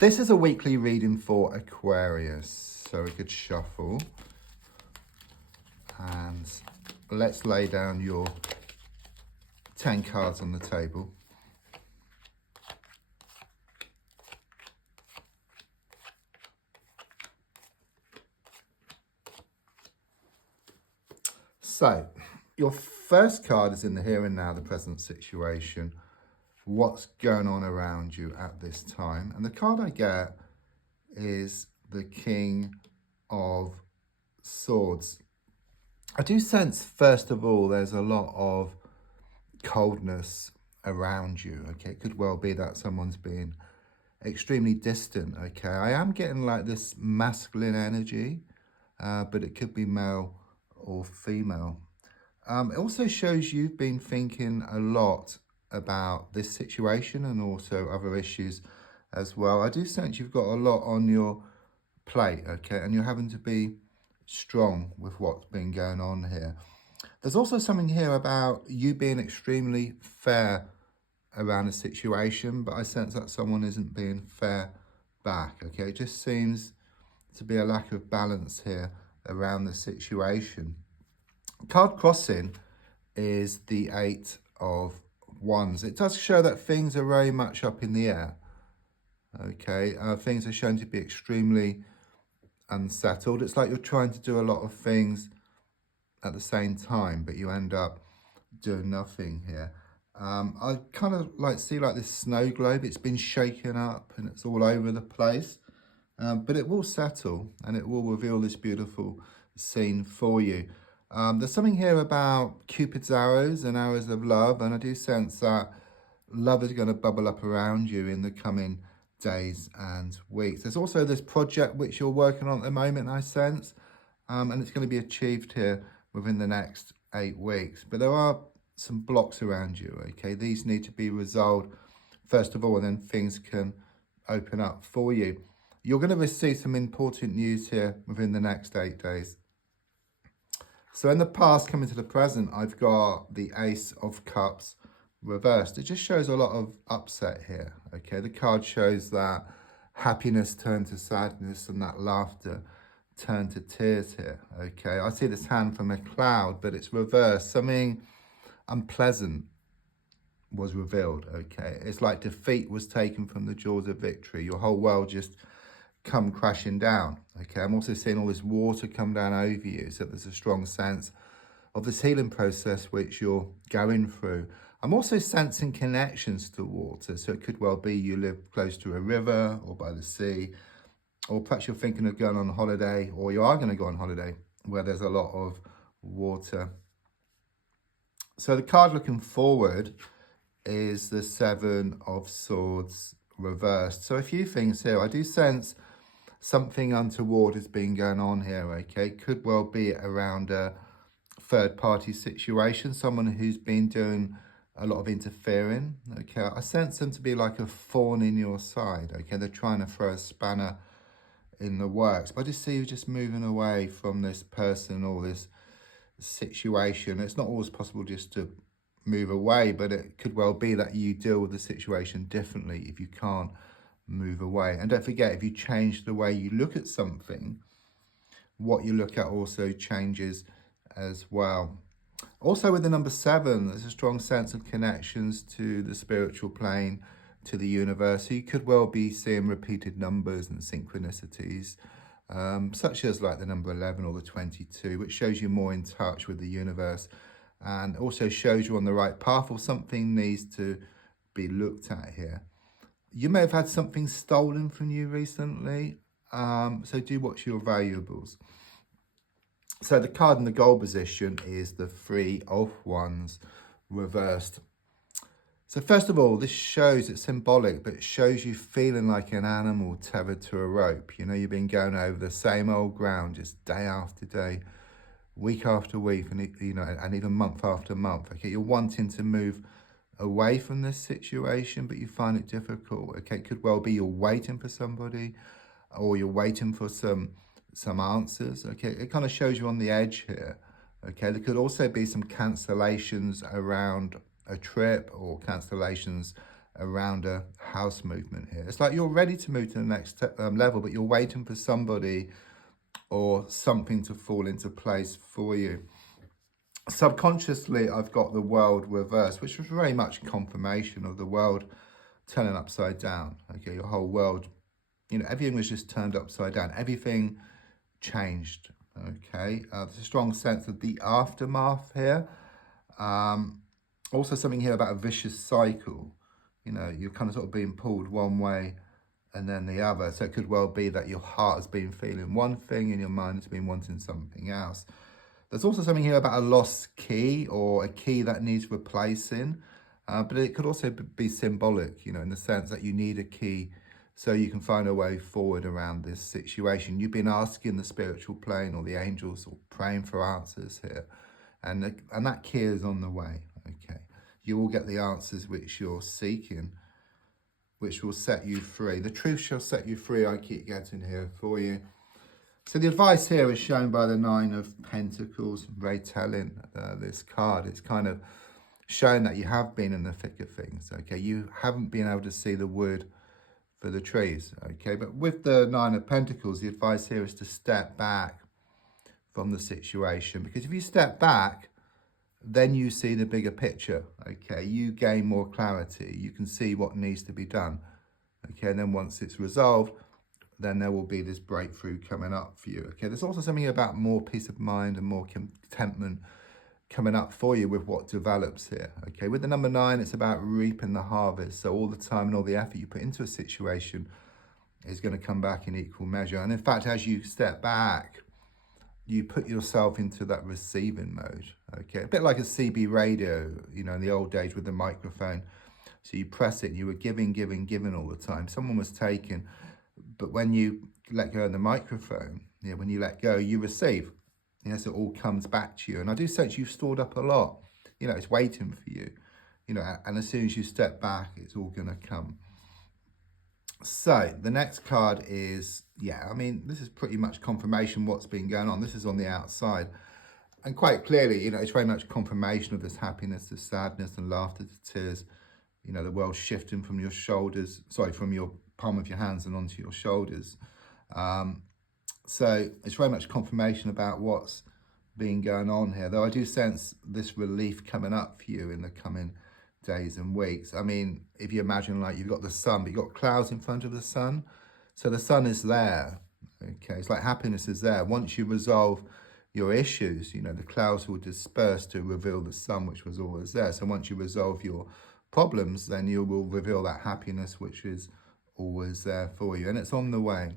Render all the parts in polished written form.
This is a weekly reading for Aquarius. So we could shuffle. And let's lay down your 10 cards on the table. So, your first card is in the here and now, the present situation. What's going on around you at this time? And the card I get is the King of Swords. I do sense, first of all, there's a lot of coldness around you, okay? It could well be that someone's being extremely distant, okay? I am getting like this masculine energy, but it could be male or female. It also shows you've been thinking a lot about this situation and also other issues as well. I do sense you've got a lot on your plate, okay? And you're having to be strong with what's been going on here. There's also something here about you being extremely fair around a situation, but I sense that someone isn't being fair back, okay? It just seems to be a lack of balance here around the situation. Card crossing is the 8 of Wands. It does show that things are very much up in the air, okay? Things are shown to be extremely unsettled. It's like you're trying to do a lot of things at the same time, but you end up doing nothing here. I kind of see like this snow globe. It's been shaken up and it's all over the place, but it will settle and it will reveal this beautiful scene for you. There's something here about Cupid's arrows and arrows of love, and I do sense that love is going to bubble up around you in the coming days and weeks. There's also this project which you're working on at the moment, I sense, and it's going to be achieved here within the next 8 weeks. But there are some blocks around you, okay? These need to be resolved first of all, and then things can open up for you. You're going to receive some important news here within the next 8 days. So in the past, coming to the present, I've got the Ace of Cups reversed. It just shows a lot of upset here, okay? The card shows that happiness turned to sadness and that laughter turned to tears here, okay? I see this hand from a cloud, but it's reversed. Something unpleasant was revealed, okay? It's like defeat was taken from the jaws of victory. Your whole world just come crashing down, okay? I'm also seeing all this water come down over you, so there's a strong sense of this healing process which you're going through. I'm also sensing connections to water, so it could well be you live close to a river or by the sea, or perhaps you're thinking of going on holiday, or you are going to go on holiday where there's a lot of water. So the card looking forward is the 7 of Swords reversed. So a few things here. I do sense something untoward has been going on here, okay? Could well be around a third-party situation, someone who's been doing a lot of interfering, okay? I sense them to be like a thorn in your side, okay? They're trying to throw a spanner in the works, but I just see you just moving away from this person or this situation. It's not always possible just to move away, but it could well be that you deal with the situation differently if you can't move away. And don't forget, if you change the way you look at something, what you look at also changes as well. Also with the number 7, there's a strong sense of connections to the spiritual plane, to the universe. So you could well be seeing repeated numbers and synchronicities, such as like the number 11 or the 22, which shows you more in touch with the universe and also shows you on the right path, or something needs to be looked at here. You may have had something stolen from you recently, so do watch your valuables. So the card in the gold position is the 3 of Wands reversed. So first of all, this shows, it's symbolic, but it shows you feeling like an animal tethered to a rope. You know, you've been going over the same old ground just day after day, week after week, and you know, and even month after month. Okay, you're wanting to move away from this situation, but you find it difficult. Okay, it could well be you're waiting for somebody, or you're waiting for some answers. Okay, it kind of shows you on the edge here. Okay, there could also be some cancellations around a trip or cancellations around a house movement here. It's like you're ready to move to the next level, but you're waiting for somebody or something to fall into place for you. Subconsciously, I've got the world reversed, which was very much confirmation of the world turning upside down. Okay, your whole world, everything was just turned upside down. Everything changed. Okay, there's a strong sense of the aftermath here. Also something here about a vicious cycle. You're kind of sort of being pulled one way and then the other. So it could well be that your heart has been feeling one thing and your mind has been wanting something else. There's also something here about a lost key or a key that needs replacing. But it could also be symbolic, in the sense that you need a key so you can find a way forward around this situation. You've been asking the spiritual plane or the angels or praying for answers here. And that key is on the way, okay? You will get the answers which you're seeking, which will set you free. The truth shall set you free, I keep getting here for you. So the advice here is shown by the Nine of Pentacles, very telling, this card. It's kind of showing that you have been in the thick of things, okay? You haven't been able to see the wood for the trees, okay? But with the Nine of Pentacles, the advice here is to step back from the situation, because if you step back, then you see the bigger picture, okay? You gain more clarity. You can see what needs to be done, okay? And then once it's resolved, then there will be this breakthrough coming up for you, okay? There's also something about more peace of mind and more contentment coming up for you with what develops here, okay? With the number 9, it's about reaping the harvest. So all the time and all the effort you put into a situation is going to come back in equal measure. And in fact, as you step back, you put yourself into that receiving mode, okay? A bit like a CB radio, in the old days with the microphone. So you press it and you were giving all the time. Someone was taking, but when you let go of the microphone, when you let go, you receive. So it all comes back to you. And I do sense you've stored up a lot. It's waiting for you. And as soon as you step back, it's all going to come. So the next card is, this is pretty much confirmation what's been going on. This is on the outside. And quite clearly, it's very much confirmation of this happiness, this sadness and laughter to tears. The world shifting from your shoulders, from your palm of your hands and onto your shoulders. So it's very much confirmation about what's been going on here. Though I do sense this relief coming up for you in the coming days and weeks. If you imagine like you've got the sun, but you've got clouds in front of the sun. So the sun is there, okay? It's like happiness is there. Once you resolve your issues, the clouds will disperse to reveal the sun, which was always there. So once you resolve your problems, then you will reveal that happiness, which is always there for you. And it's on the way.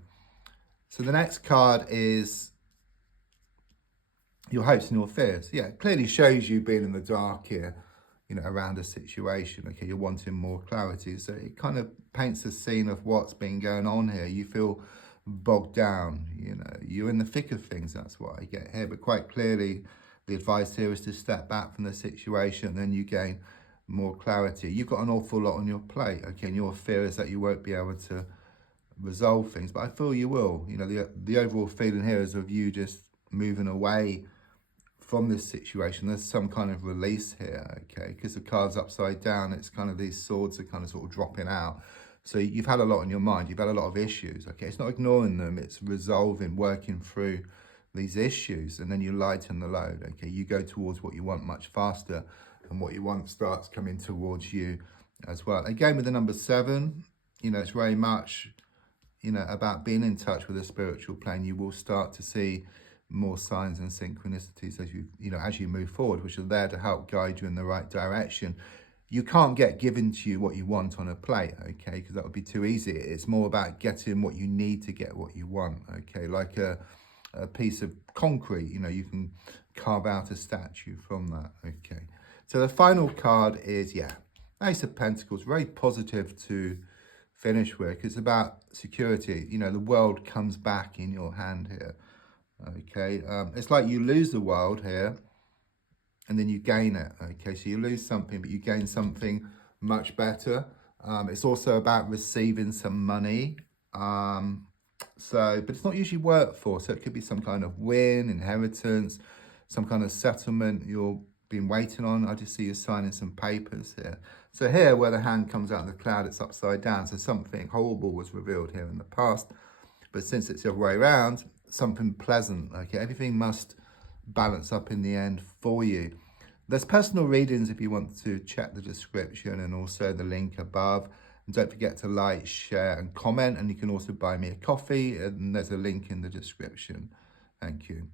So the next card is your hopes and your fears. It clearly shows you being in the dark here, around a situation. Okay, you're wanting more clarity. So it kind of paints a scene of what's been going on here. You feel bogged down, you're in the thick of things. That's what I get here. But quite clearly, the advice here is to step back from the situation, and then you gain more clarity. You've got an awful lot on your plate, okay, and your fear is that you won't be able to resolve things, but I feel you will. The overall feeling here is of you just moving away from this situation. There's some kind of release here, okay, because the card's upside down. It's kind of these swords are kind of sort of dropping out. So you've had a lot on your mind. You've had a lot of issues, okay? It's not ignoring them. It's resolving, working through these issues, and then you lighten the load, okay? You go towards what you want much faster, and what you want starts coming towards you as well. Again, with the number 7, it's very much, about being in touch with the spiritual plane. You will start to see more signs and synchronicities as you move forward, which are there to help guide you in the right direction. You can't get given to you what you want on a plate, okay, because that would be too easy. It's more about getting what you need to get what you want, okay, like a piece of concrete, you can carve out a statue from that, okay. So the final card is, Ace of Pentacles, very positive to finish with. It's about security. The world comes back in your hand here, okay. It's like you lose the world here and then you gain it, okay. So you lose something, but you gain something much better. It's also about receiving some money. But it's not usually worked for. So it could be some kind of win, inheritance, some kind of settlement you're been waiting on. I just see you signing some papers here. So here, where the hand comes out of the cloud, it's upside down. So something horrible was revealed here in the past. But since it's the other way around, something pleasant. Okay, everything must balance up in the end for you. There's personal readings if you want to check the description and also the link above. And don't forget to like, share and comment. And you can also buy me a coffee, and there's a link in the description. Thank you.